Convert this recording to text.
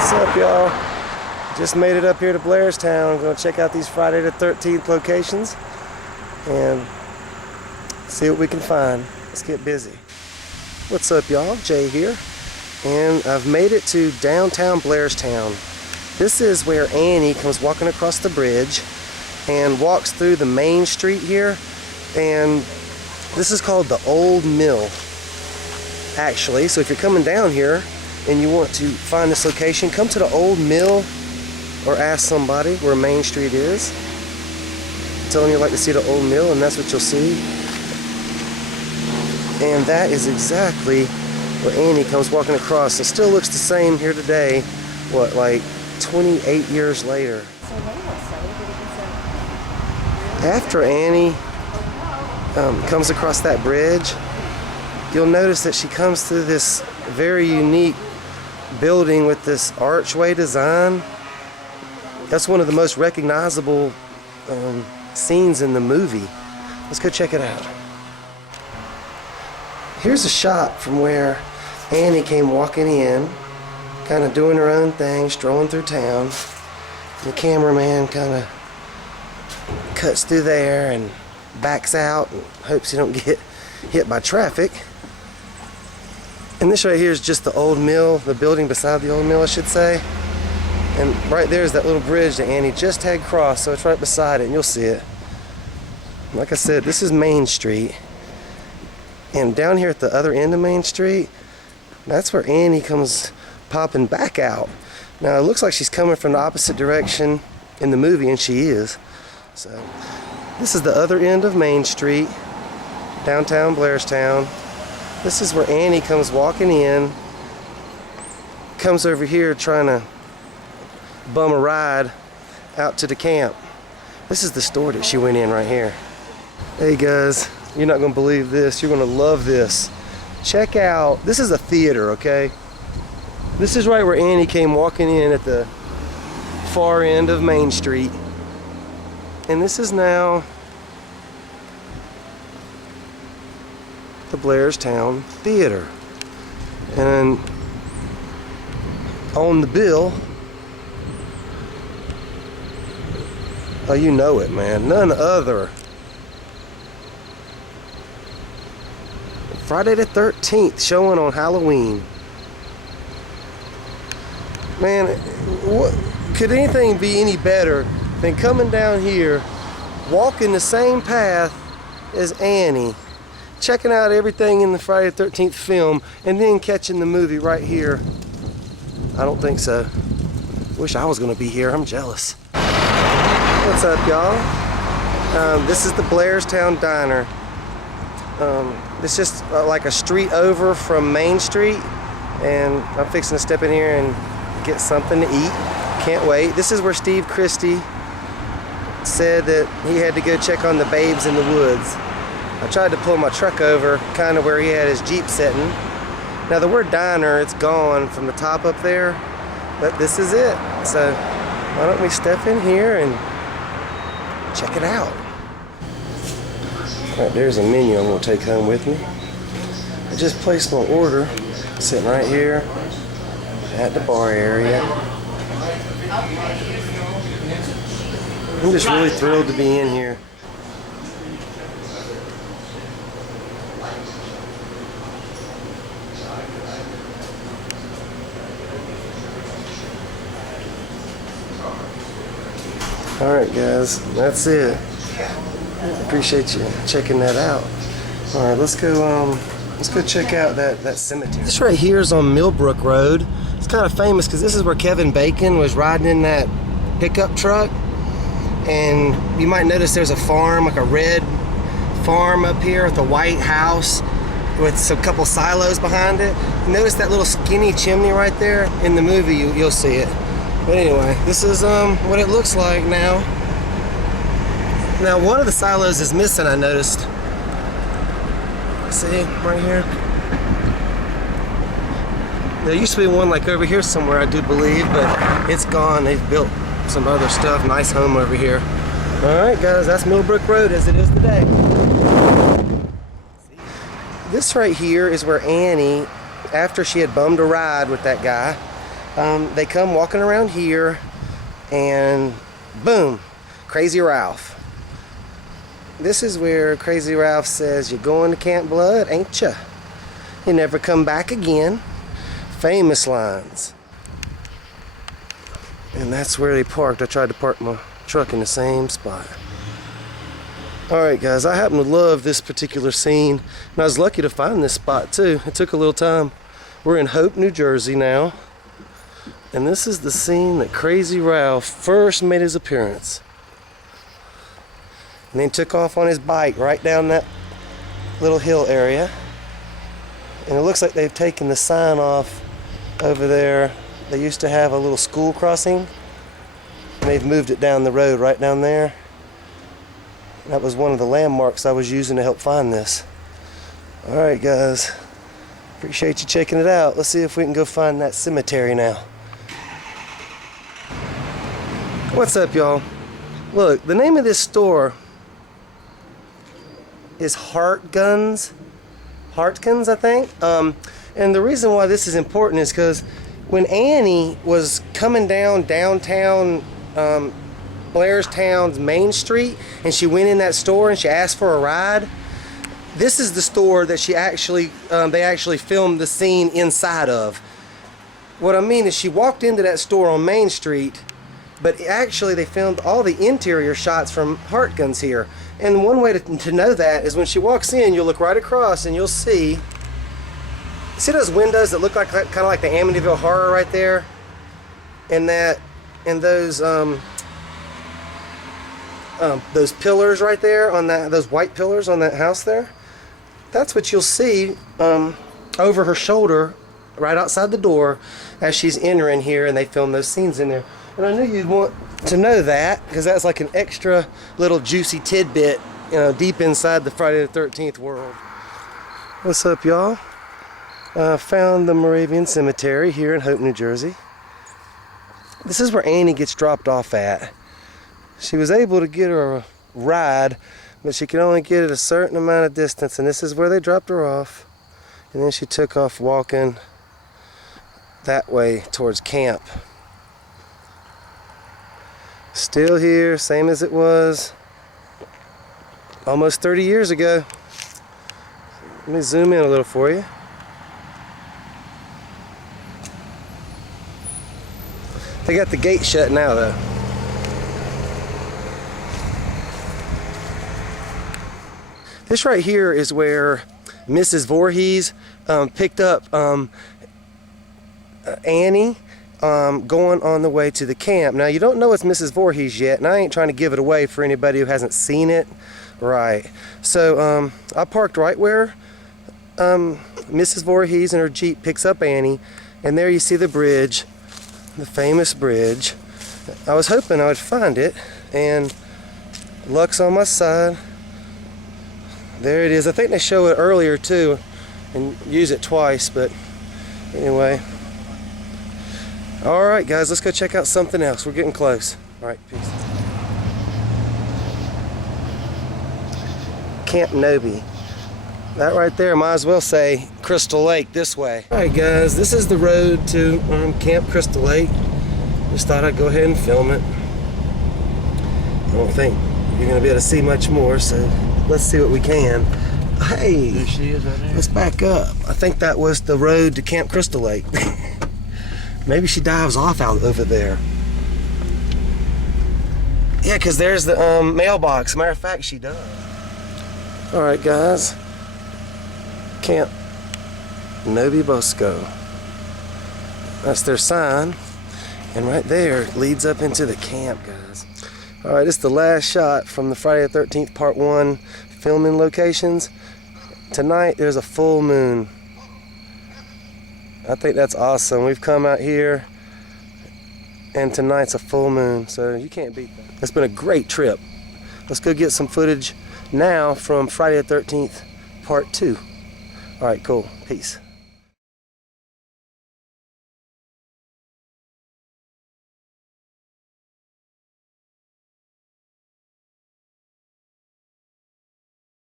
What's up, y'all? Just made it up here to Blairstown. I'm going to check out these Friday the 13th locations and see what we can find. Let's get busy. What's up, y'all? Jay here, and I've made it to downtown Blairstown. This is where Annie comes walking across the bridge and walks through the main street here, and this is called the Old Mill, actually. So if you're coming down here and you want to find this location, come to the Old Mill or ask somebody where Main Street is. Tell them you'd like to see the Old Mill, and that's what you'll see. And that is exactly where Annie comes walking across. It still looks the same here today, what, like 28 years later. After Annie comes across that bridge, you'll notice that she comes through this very unique building with this archway design. That's one of the most recognizable scenes in the movie. Let's go check it out. Here's a shot from where Annie came walking in, kind of doing her own thing, strolling through town. The cameraman kind of cuts through there and backs out and hopes he don't get hit by traffic. And this right here is just the Old Mill, the building beside the Old Mill, I should say. And right there is that little bridge that Annie just had crossed, so it's right beside it, and you'll see it. Like I said, this is Main Street. And down here at the other end of Main Street, that's where Annie comes popping back out. Now, it looks like she's coming from the opposite direction in the movie, and she is. So, this is the other end of Main Street, downtown Blairstown. This is where Annie comes walking in, comes over here trying to bum a ride out to the camp. This is the store that she went in right here. Hey guys, you're not going to believe this. You're going to love this. Check out, this is a theater, okay? This is right where Annie came walking in at the far end of Main Street. And this is now the Blairstown Theater. And on the bill, oh, you know it, man, none other. Friday the 13th, showing on Halloween. Man, what, could anything be any better than coming down here, walking the same path as Annie, checking out everything in the Friday the 13th film, and then catching the movie right here? I don't think so. Wish I was gonna be here, I'm jealous. What's up, y'all? This is the Blairstown Diner. It's just like a street over from Main Street, and I'm fixing to step in here and get something to eat. Can't wait. This is where Steve Christie said that he had to go check on the babes in the woods. I tried to pull my truck over kind of where he had his Jeep sitting. Now the word diner, it's gone from the top up there, but this is it. So why don't we step in here and check it out. All right, there's a menu I'm gonna take home with me. I just placed my order, sitting right here at the bar area. I'm just really thrilled to be in here. All right, guys, that's it. Appreciate you checking that out. All right, let's go check out that cemetery. This right here is on Millbrook Road. It's kind of famous because this is where Kevin Bacon was riding in that pickup truck. And you might notice there's a farm, like a red farm up here with a white house with some couple silos behind it. Notice that little skinny chimney right there? In the movie, you'll see it. But anyway, this is what it looks like now. Now, one of the silos is missing, I noticed. See, right here. There used to be one like over here somewhere, I do believe, but it's gone. They've built some other stuff. Nice home over here. All right, guys, that's Millbrook Road as it is today. This right here is where Annie, after she had bummed a ride with that guy, They come walking around here, and boom, Crazy Ralph. This is where Crazy Ralph says, "You're going to Camp Blood, ain't ya? You never come back again." Famous lines. And that's where they parked. I tried to park my truck in the same spot. Alright guys, I happen to love this particular scene, and I was lucky to find this spot too. It took a little time. We're in Hope, New Jersey now, and this is the scene that Crazy Ralph first made his appearance. And then took off on his bike right down that little hill area. And it looks like they've taken the sign off over there. They used to have a little school crossing, and they've moved it down the road right down there. That was one of the landmarks I was using to help find this. Alright guys, appreciate you checking it out. Let's see if we can go find that cemetery now. What's up y'all? Look, the name of this store is Hartguns, I think. And the reason why this is important is because when Annie was coming downtown Blairstown's Main Street, and she went in that store and she asked for a ride, this is the store that she actually they actually filmed the scene inside of. What I mean is, she walked into that store on Main Street, but actually they filmed all the interior shots from Hartguns here. And one way to know that is when she walks in, you'll look right across and you'll see those windows that look like kind of like the Amityville Horror right there, and those pillars right there on those white pillars on that house there. That's what you'll see over her shoulder right outside the door as she's entering here, and they film those scenes in there. And I knew you'd want to know that, because that's like an extra little juicy tidbit, you know, deep inside the Friday the 13th world. What's up y'all? Found the Moravian Cemetery here in Hope, New Jersey. This is where Annie gets dropped off at. She was able to get her a ride, but she could only get it a certain amount of distance, and this is where they dropped her off. And then she took off walking that way towards camp. Still here, same as it was almost 30 years ago. Let me zoom in a little for you. They got the gate shut now though. This right here is where Mrs. Voorhees picked up Annie going on the way to the camp. Now you don't know it's Mrs. Voorhees yet, and I ain't trying to give it away for anybody who hasn't seen it. Right. So I parked right where Mrs. Voorhees and her Jeep picks up Annie, and there you see the bridge, the famous bridge. I was hoping I would find it, and luck's on my side. There it is. I think they show it earlier too and use it twice, but anyway. Alright guys, let's go check out something else. We're getting close. Alright, peace. Camp Noby. That right there might as well say Crystal Lake this way. Alright guys, this is the road to Camp Crystal Lake. Just thought I'd go ahead and film it. I don't think you're going to be able to see much more, so let's see what we can. Hey, there she is right there. Let's back up. I think that was the road to Camp Crystal Lake. Maybe she dives off out over there. Yeah, because there's the mailbox. Matter of fact, she does. Alright guys, Camp Noby Bosco. That's their sign, and right there leads up into the camp, guys. Alright, this is the last shot from the Friday the 13th Part 1 filming locations. Tonight there's a full moon. I think that's awesome. We've come out here and tonight's a full moon, so you can't beat that. It's been a great trip. Let's go get some footage now from Friday the 13th Part 2. Alright, cool. Peace.